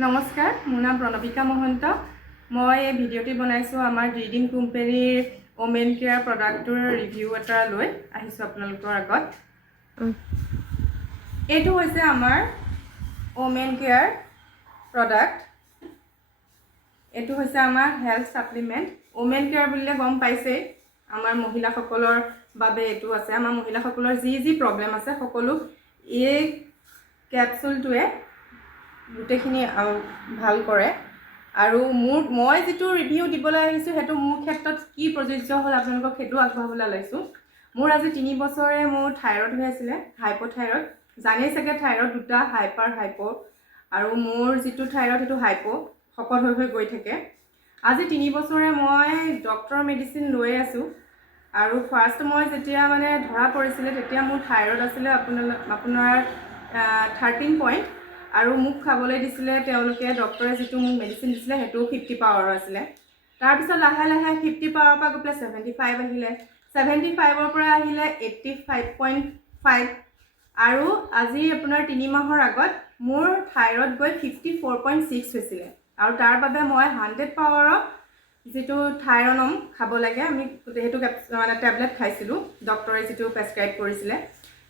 নমস্কাৰ, মোৰ নাম প্ৰণৱিকা মহন্ত। মই এই ভিডিঅ'টি বনাইছোঁ আমাৰ ড্ৰিডিং কোম্পানীৰ ওমেন কেয়াৰ প্ৰডাক্টটোৰ ৰিভিউ এটা লৈ আহিছোঁ আপোনালোকৰ আগত। এইটো হৈছে আমাৰ ওমেন কেয়াৰ প্ৰডাক্ট। এইটো হৈছে আমাৰ হেল্থ ছাপ্লিমেণ্ট। ওমেন কেয়াৰ বুলিলে গম পাইছেই, আমাৰ মহিলাসকলৰ বাবে এইটো আছে। আমাৰ মহিলাসকলৰ যি প্ৰব্লেম আছে সকলো এই কেপচুলটোৱে গোটেইখিনি ভাল কৰে। আৰু মই যিটো ৰিভিউ দিবলৈ আহিছোঁ সেইটো মোৰ ক্ষেত্ৰত কি প্ৰযোজ্য হ'ল আপোনালোকক সেইটো আগবঢ়াবলৈ লৈছোঁ। মোৰ আজি 3 বছৰে মোৰ থাইৰয়ড হৈ আছিলে, হাইপ'থাইৰয়ড। জানেই চাগে থাইৰয়ড দুটা, হাইপাৰ হাইপ'। আৰু মোৰ যিটো থাইৰয়ড সেইটো হাইপ' শকত হৈ গৈ থাকে। আজি 3 বছৰে মই ডক্টৰৰ মেডিচিন লৈ আছোঁ। আৰু ফাৰ্ষ্ট মই যেতিয়া মানে ধৰা পৰিছিলে তেতিয়া মোৰ থাইৰয়ড আছিলে আপোনাৰ 13 পইণ্ট। আৰু মোক খাবলৈ দিছিলে তেওঁলোকে, ডক্টৰে যিটো মোক মেডিচিন দিছিলে সেইটো 50 পাৱাৰৰ আছিলে। তাৰপিছত লাহে লাহে 50 পাৱাৰৰ পৰা গৈ পেলাই 75 আহিলে, 75ৰ পৰা আহিলে 85.5। আৰু আজি আপোনাৰ 3 মাহৰ আগত মোৰ থাইৰয়ড গৈ 54.6 হৈছিলে। আৰু তাৰ বাবে মই 100 পাৱাৰৰ যিটো থাইৰনম খাব লাগে, আমি সেইটো মানে টেবলেট খাইছিলোঁ, ডক্টৰে যিটো প্ৰেছক্ৰাইব কৰিছিলে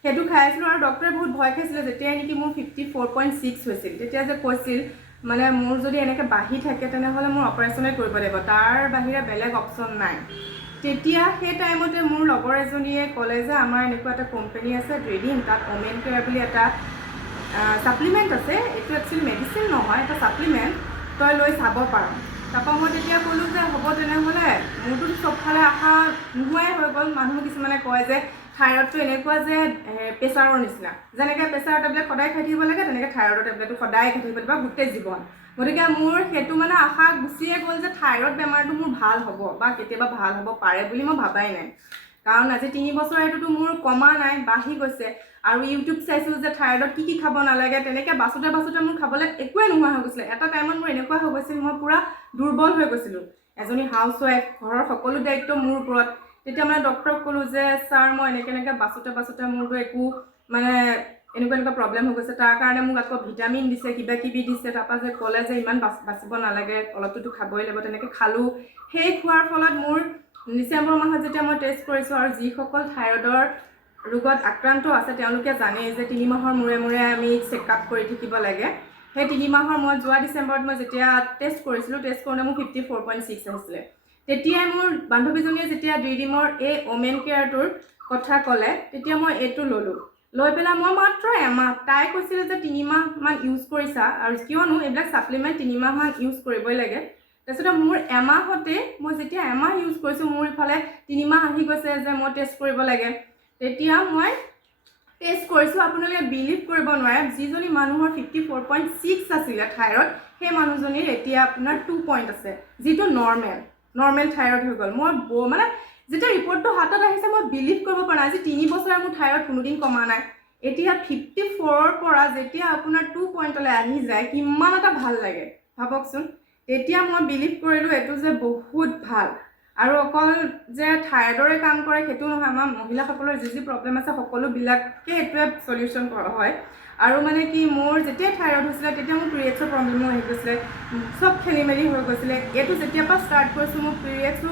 সেইটো খাই আছিলোঁ। আৰু ডক্টৰে বহুত ভয় খাইছিলে যেতিয়াই নেকি মোৰ 54.6 হৈছিল, তেতিয়া যে কৈছিল মানে মোৰ যদি এনেকৈ বাঢ়ি থাকে তেনেহ'লে মোৰ অপাৰেশ্যনেই কৰিব লাগিব, তাৰ বাহিৰে বেলেগ অপশ্যন নাই। তেতিয়া সেই টাইমতে মোৰ লগৰ এজনীয়ে ক'লে যে আমাৰ এনেকুৱা এটা কোম্পানী আছে ড্ৰিডিং, তাত ওমেন কেয়াৰ বুলি এটা ছাপ্লিমেণ্ট আছে। এইটো একচুৱেলি মেডিচিন নহয়, এটা ছাপ্লিমেণ্ট, তই লৈ চাব পাৰ। তাৰপৰা মই তেতিয়া ক'লোঁ যে হ'ব তেনেহ'লে, মোৰতো চবফালে আশা নোহোৱাই হৈ গ'ল। মানুহ কিছুমানে কয় যে থাইৰয়ডটো এনেকুৱা যে প্ৰেছাৰৰ নিচিনা, যেনেকৈ প্ৰেছাৰৰ টেবলেট সদায় খাই থাকিব লাগে তেনেকৈ থাইৰয়ডৰ টেবলেটটো সদায় খাই থাকিব লাগিব গোটেই জীৱন। গতিকে মোৰ সেইটো মানে আশা গুচিয়ে গ'ল যে থাইৰয়ড বেমাৰটো মোৰ ভাল হ'ব বা কেতিয়াবা ভাল হ'ব পাৰে বুলি মই ভাবাই নাই। কাৰণ আজি 3 বছৰ এইটোতো মোৰ কমা নাই, বাঢ়ি গৈছে। আৰু ইউটিউব চাইছোঁ যে থাইৰয়ডত কি খাব নালাগে, তেনেকৈ বাছোতে মোৰ খাবলৈ একোৱে নোহোৱা হৈ গৈছিলে। এটা টাইমত মোৰ এনেকুৱা হৈ গৈছিল, মই পূৰা দুৰ্বল হৈ গৈছিলোঁ। এজনী হাউচৱাইফ, ঘৰৰ সকলো দায়িত্ব মোৰ ওপৰত। তেতিয়া মানে ডক্টৰক ক'লোঁ যে ছাৰ মই এনেকৈ বাছোতে মোৰতো একো মানে এনেকুৱা প্ৰব্লেম হৈ গৈছে, তাৰ কাৰণে মোক আকৌ ভিটামিন দিছে, কিবা কিবি দিছে। তাৰপৰা যে ক'লে যে ইমান বাচিব নালাগে, অলপটোতো খাবই লাগিব। তেনেকৈ খালোঁ। সেই খোৱাৰ ফলত মোৰ ডিচেম্বৰ মাহত যেতিয়া মই টেষ্ট কৰিছোঁ, আৰু যিসকল থাইৰয়ডৰ ৰোগত আক্ৰান্ত আছে তেওঁলোকে জানেই যে 3 মাহৰ মূৰে আমি চেকআপ কৰি থাকিব লাগে। সেই 3 মাহৰ মই যোৱা ডিচেম্বৰত মই যেতিয়া টেষ্ট কৰিছিলোঁ, টেষ্ট কৰোঁতে মোৰ 54.6 আহিছিলে। তেতিয়াই মোৰ বান্ধৱীজনীয়ে যেতিয়া ড্ৰিডিঙৰ এই ওমেন কেয়াৰটোৰ কথা ক'লে তেতিয়া মই এইটো ল'লোঁ। লৈ পেলাই মই মাত্ৰ এমাহ, তাই কৈছিলে যে 3 মাহমান ইউজ কৰিছা, আৰু কিয়নো এইবিলাক ছাপ্লিমেণ্ট 3 মাহমান ইউজ কৰিবই লাগে। তাৰপিছতে মোৰ এমাহতে মই যেতিয়া এমাহ ইউজ কৰিছোঁ, মোৰ ইফালে 3 মাহ আহি গৈছে যে মই টেষ্ট কৰিব লাগে। তেতিয়া মই টেষ্ট কৰিছোঁ, আপোনালোকে বিলিভ কৰিব নোৱাৰে, যিজনী মানুহৰ 54.6 আছিলে থাইৰয়ড, সেই মানুহজনীৰ এতিয়া আপোনাৰ 2 পইণ্ট আছে, যিটো নৰ্মেল থাইৰয়ড হৈ গ'ল। মই মানে যেতিয়া ৰিপৰ্টটো হাতত আহিছে মই বিলিভ কৰিব পৰা নাই। আজি 3 বছৰে মোৰ থাইৰয়ড কোনোদিন কমা নাই। এতিয়া 54ৰ পৰা যেতিয়া আপোনাৰ 2 পইণ্টলৈ আহি যায়, কিমান এটা ভাল লাগে ভাবকচোন। তেতিয়া মই বিলিভ কৰিলোঁ এইটো যে বহুত ভাল। আৰু অকল যে থাইৰয়ডৰে কাম কৰে সেইটো নহয়, আমাৰ মহিলাসকলৰ যি প্ৰব্লেম আছে সকলোবিলাকে এইটোৱে চলিউশ্যন কৰা হয়। আৰু মানে কি, মোৰ যেতিয়া থাইৰয়ড হৈছিলে তেতিয়া মোৰ পিৰিয়ডছৰ প্ৰব্লেমো আহি গৈছিলে, চব খেলি মেলি হৈ গৈছিলে। এইটো যেতিয়াৰ পৰা ষ্টাৰ্ট কৰিছোঁ মোৰ পিৰিয়ডছো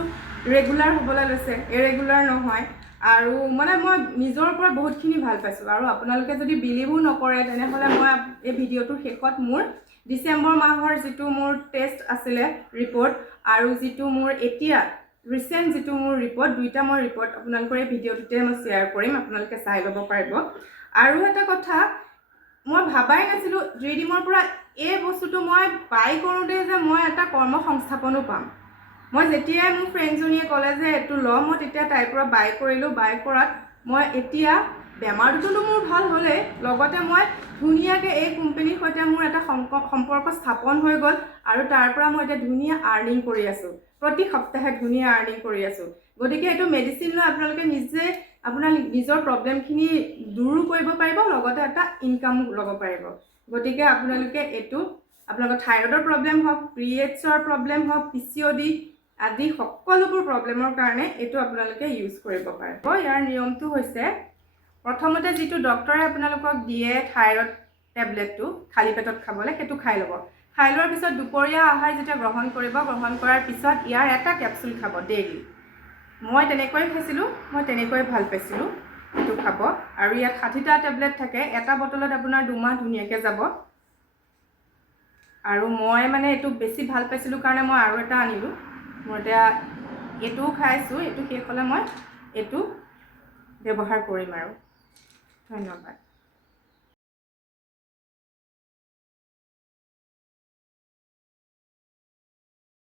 ৰেগুলাৰ হ'বলৈ লৈছে, ইৰেগুলাৰ নহয়। আৰু মানে মই নিজৰ ওপৰত বহুতখিনি ভাল পাইছোঁ। আৰু আপোনালোকে যদি বিলিভো নকৰে তেনেহ'লে মই এই ভিডিঅ'টোৰ শেষত মোৰ ডিচেম্বৰ মাহৰ যিটো মোৰ টেষ্ট আছিলে ৰিপৰ্ট, আৰু যিটো মোৰ এতিয়া ৰিচেণ্ট যিটো মোৰ ৰিপৰ্ট, দুইটা মই ৰিপৰ্ট আপোনালোকৰ এই ভিডিঅ'টোতে মই শ্বেয়াৰ কৰিম, আপোনালোকে চাই ল'ব পাৰিব। আৰু এটা কথা, মই ভাবাই নাছিলোঁ ড্ৰিডিঙৰ পৰা এই বস্তুটো মই বাই কৰোঁতে যে মই এটা কৰ্মসংস্থাপনো পাম। মই যেতিয়াই মোৰ ফ্ৰেণ্ডজনীয়ে ক'লে যে এইটো ল, মই তেতিয়া তাইৰ পৰা বাই কৰিলোঁ। বাই কৰাত মই এতিয়া বেমাৰটোতো মোৰ ভাল হ'লেই, লগতে মই ধুনীয়াকৈ এই কোম্পানীৰ সৈতে মোৰ এটা সম্পৰ্ক স্থাপন হৈ গ'ল। আৰু তাৰ পৰা মই এতিয়া ধুনীয়া আৰ্নিং কৰি আছোঁ, প্ৰতি সপ্তাহে ধুনীয়া আৰ্নিং কৰি আছোঁ। গতিকে এইটো মেডিচিন লৈ আপোনালোকে নিজে আপোনাৰ নিজৰ প্ৰব্লেমখিনি দূৰো কৰিব পাৰিব, লগতে এটা ইনকামো ল'ব পাৰিব। গতিকে আপোনালোকে এইটো আপোনালোকৰ থাইৰয়ডৰ প্ৰব্লেম হওক, পিৰিয়ডছৰ প্ৰব্লেম হওক, PCOD আদি সকলোবোৰ প্ৰব্লেমৰ কাৰণে এইটো আপোনালোকে ইউজ কৰিব পাৰে। ইয়াৰ নিয়মটো হৈছে, প্ৰথমতে যিটো ডক্টৰে আপোনালোকক দিয়ে থাইৰয়ড টেবলেটটো খালী পেটত খাবলৈ, সেইটো খাই ল'ব। খাই লোৱাৰ পিছত দুপৰীয়া আহাৰ যেতিয়া গ্ৰহণ কৰিব, গ্ৰহণ কৰাৰ পিছত ইয়াৰ এটা কেপচুল খাব ডেইলি। মই তেনেকৈ খাইছিলোঁ, মই তেনেকৈ ভাল পাইছিলোঁ এইটো খাব। আৰু ইয়াত 60টা টেবলেট থাকে, এটা বটলত আপোনাৰ 2 মাহ ধুনীয়াকৈ যাব। আৰু মই মানে এইটো বেছি ভাল পাইছিলোঁ কাৰণে মই আৰু এটা আনিলোঁ। মই এতিয়া এইটোও খাইছোঁ, এইটো শেষ হ'লে মই এইটো ব্যৱহাৰ কৰিম আৰু। ধন্যবাদ।